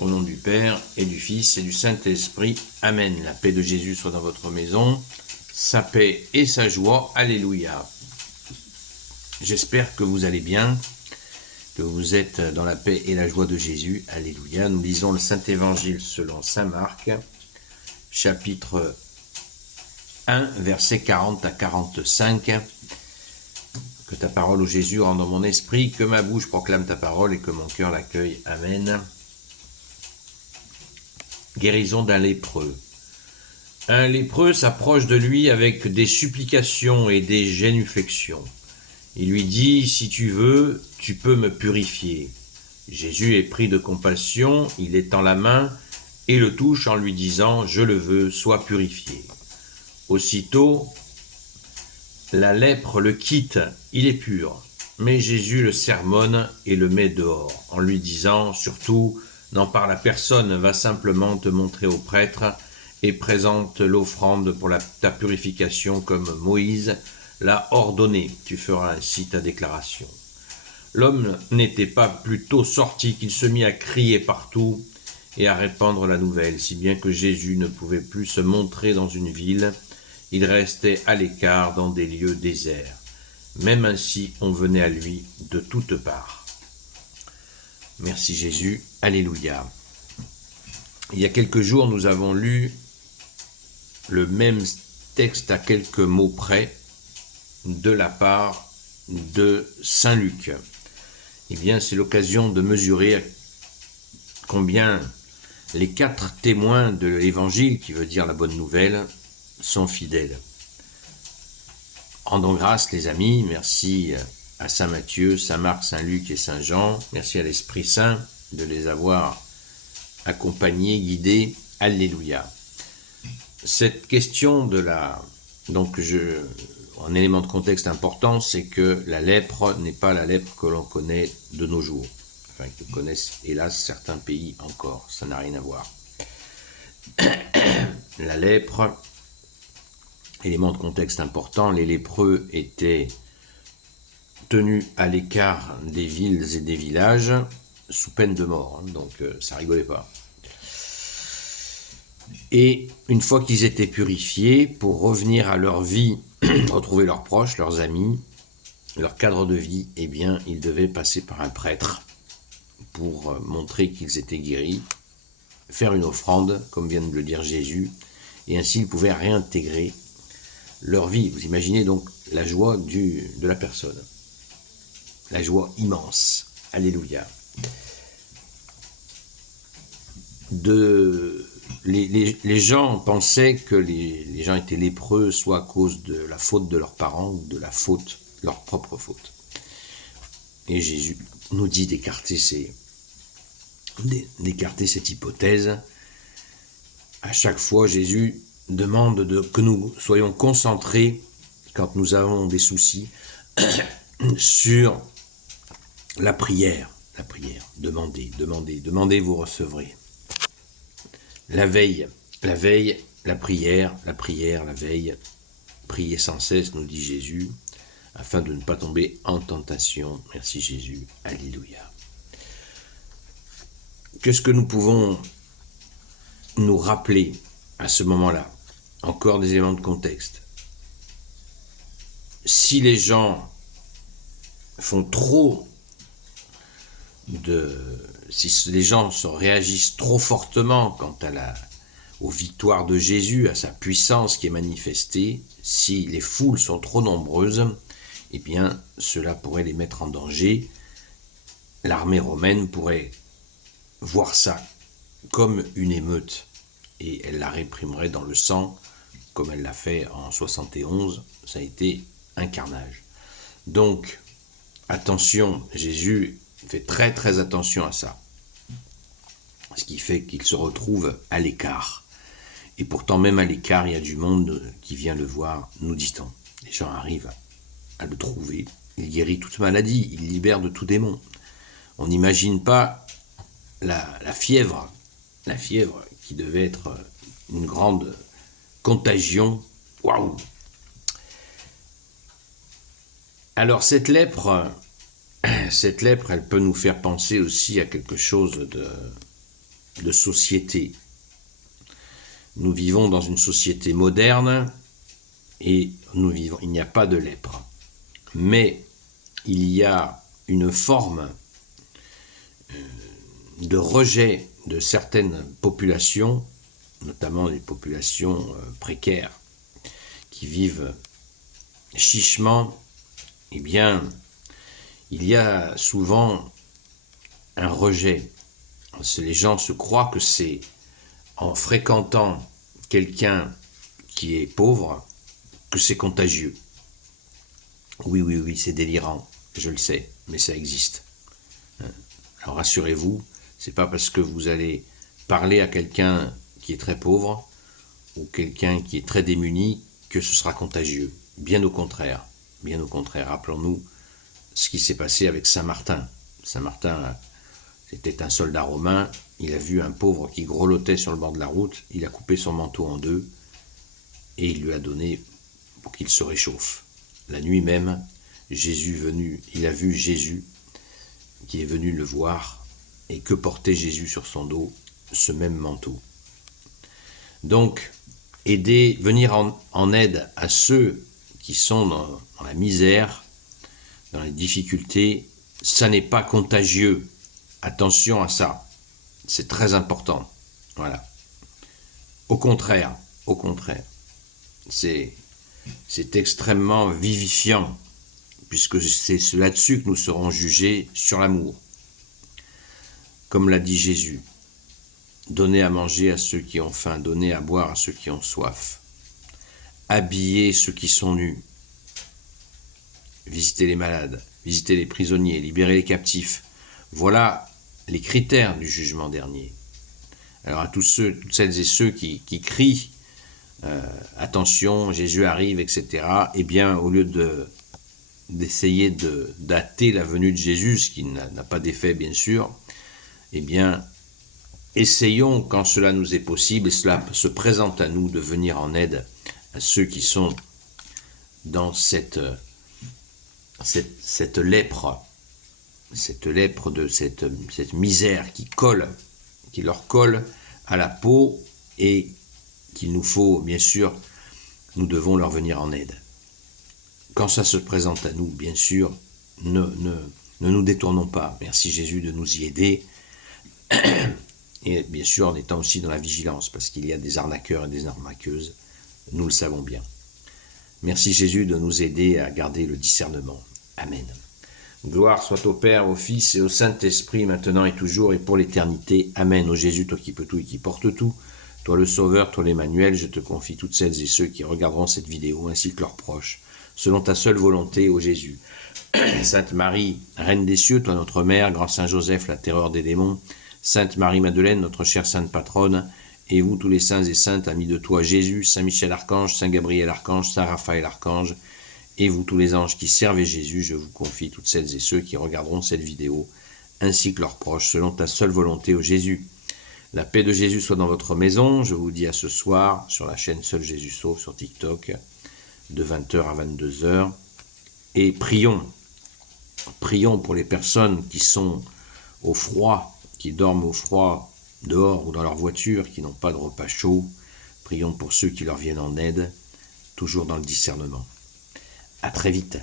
Au nom du Père, et du Fils, et du Saint-Esprit. Amen. La paix de Jésus soit dans votre maison, sa paix et sa joie. Alléluia. J'espère que vous allez bien, que vous êtes dans la paix et la joie de Jésus. Alléluia. Nous lisons le Saint-Évangile selon saint Marc, chapitre 1, versets 40 à 45. Que ta parole, ô Jésus, rende dans mon esprit, que ma bouche proclame ta parole et que mon cœur l'accueille. Amen. Guérison d'un lépreux. Un lépreux s'approche de lui avec des supplications et des génuflexions. Il lui dit, si tu veux, tu peux me purifier. Jésus est pris de compassion, il étend la main et le touche en lui disant, je le veux, sois purifié. Aussitôt, la lèpre le quitte, il est pur. Mais Jésus le sermonne et le met dehors, en lui disant, surtout, n'en parle à personne, va simplement te montrer au prêtre et présente l'offrande pour ta purification comme Moïse l'a ordonné. Tu feras ainsi ta déclaration. L'homme n'était pas plus tôt sorti qu'il se mit à crier partout et à répandre la nouvelle, si bien que Jésus ne pouvait plus se montrer dans une ville, il restait à l'écart dans des lieux déserts. Même ainsi, on venait à lui de toutes parts. Merci Jésus, alléluia. Il y a quelques jours, nous avons lu le même texte à quelques mots près de la part de saint Luc. Eh bien, c'est l'occasion de mesurer combien les 4 témoins de l'évangile, qui veut dire la bonne nouvelle, sont fidèles. Rendons grâce, les amis, merci à saint Matthieu, saint Marc, saint Luc et saint Jean. Merci à l'Esprit Saint de les avoir accompagnés, guidés. Alléluia. Cette question de un élément de contexte important, c'est que la lèpre n'est pas la lèpre que l'on connaît de nos jours. Enfin, que connaissent hélas certains pays encore. Ça n'a rien à voir. La lèpre, élément de contexte important, les lépreux étaient tenus à l'écart des villes et des villages sous peine de mort, donc ça rigolait pas. Et une fois qu'ils étaient purifiés, pour revenir à leur vie, retrouver leurs proches, leurs amis, leur cadre de vie, eh bien, ils devaient passer par un prêtre pour montrer qu'ils étaient guéris, faire une offrande, comme vient de le dire Jésus, et ainsi ils pouvaient réintégrer leur vie. Vous imaginez donc la joie de la personne. La joie immense. Alléluia. Les gens pensaient que les gens étaient lépreux soit à cause de la faute de leurs parents ou de leur propre faute. Et Jésus nous dit d'écarter cette hypothèse. À chaque fois, Jésus demande que nous soyons concentrés, quand nous avons des soucis, sur la prière. Demandez, vous recevrez. La veille, la prière, la veille. Priez sans cesse, nous dit Jésus, afin de ne pas tomber en tentation. Merci Jésus, alléluia. Qu'est-ce que nous pouvons nous rappeler à ce moment-là? Encore des éléments de contexte. Si les gens font si les gens réagissent trop fortement quant aux victoires de Jésus, à sa puissance qui est manifestée, si les foules sont trop nombreuses, eh bien, cela pourrait les mettre en danger. L'armée romaine pourrait voir ça comme une émeute et elle la réprimerait dans le sang, comme elle l'a fait en 71. Ça a été un carnage. Donc, attention, Jésus fait très très attention à ça. Ce qui fait qu'il se retrouve à l'écart. Et pourtant, même à l'écart, il y a du monde qui vient le voir, nous dit-on. Les gens arrivent à le trouver. Il guérit toute maladie, il libère de tout démon. On n'imagine pas la fièvre qui devait être une grande contagion. Waouh! Alors cette lèpre, elle peut nous faire penser aussi à quelque chose de société. Nous vivons dans une société moderne et il n'y a pas de lèpre. Mais il y a une forme de rejet de certaines populations, notamment les populations précaires, qui vivent chichement. Eh bien, il y a souvent un rejet. Les gens se croient que c'est en fréquentant quelqu'un qui est pauvre que c'est contagieux. Oui, c'est délirant, je le sais, mais ça existe. Alors rassurez-vous, c'est pas parce que vous allez parler à quelqu'un qui est très pauvre ou quelqu'un qui est très démuni que ce sera contagieux. Bien au contraire. Rappelons-nous ce qui s'est passé avec Saint Martin. Saint Martin, c'était un soldat romain, il a vu un pauvre qui grelottait sur le bord de la route, il a coupé son manteau en deux et il lui a donné pour qu'il se réchauffe. La nuit même, il a vu Jésus qui est venu le voir, et que portait Jésus sur son dos? Ce même manteau. Donc, venir en aide à ceux qui sont dans la misère, dans les difficultés, ça n'est pas contagieux. Attention à ça, c'est très important. Voilà. Au contraire, c'est extrêmement vivifiant, puisque c'est là-dessus que nous serons jugés sur l'amour. Comme l'a dit Jésus, donnez à manger à ceux qui ont faim, donnez à boire à ceux qui ont soif, habillez ceux qui sont nus, visitez les malades, visitez les prisonniers, libérez les captifs. Voilà les critères du jugement dernier. Alors à toutes celles et ceux qui crient attention, Jésus arrive, etc., eh bien, au lieu d'essayer de dater la venue de Jésus, ce qui n'a pas d'effet, bien sûr, eh bien, essayons, quand cela nous est possible, et cela se présente à nous, de venir en aide à ceux qui sont dans cette lèpre, de cette misère qui leur colle à la peau et qu'il nous faut, bien sûr, nous devons leur venir en aide. Quand ça se présente à nous, bien sûr, ne nous détournons pas. Merci Jésus de nous y aider. Et bien sûr, en étant aussi dans la vigilance, parce qu'il y a des arnaqueurs et des arnaqueuses, nous le savons bien. Merci Jésus de nous aider à garder le discernement. Amen. Gloire soit au Père, au Fils et au Saint-Esprit, maintenant et toujours et pour l'éternité. Amen. Ô Jésus, toi qui peux tout et qui porte tout, toi le Sauveur, toi l'Emmanuel, je te confie toutes celles et ceux qui regarderont cette vidéo, ainsi que leurs proches, selon ta seule volonté, ô Jésus. Sainte Marie, Reine des cieux, toi notre Mère, grand Saint Joseph, la terreur des démons, Sainte Marie-Madeleine, notre chère Sainte Patronne, et vous tous les saints et saintes, amis de toi Jésus, Saint Michel Archange, Saint Gabriel Archange, Saint Raphaël Archange, et vous tous les anges qui servez Jésus, je vous confie toutes celles et ceux qui regarderont cette vidéo, ainsi que leurs proches, selon ta seule volonté, ô Jésus. La paix de Jésus soit dans votre maison, je vous dis à ce soir, sur la chaîne Seul Jésus Sauve, sur TikTok, de 20h à 22h, et prions pour les personnes qui sont au froid, qui dorment au froid, dehors ou dans leur voiture, qui n'ont pas de repas chaud. Prions pour ceux qui leur viennent en aide, toujours dans le discernement. À très vite.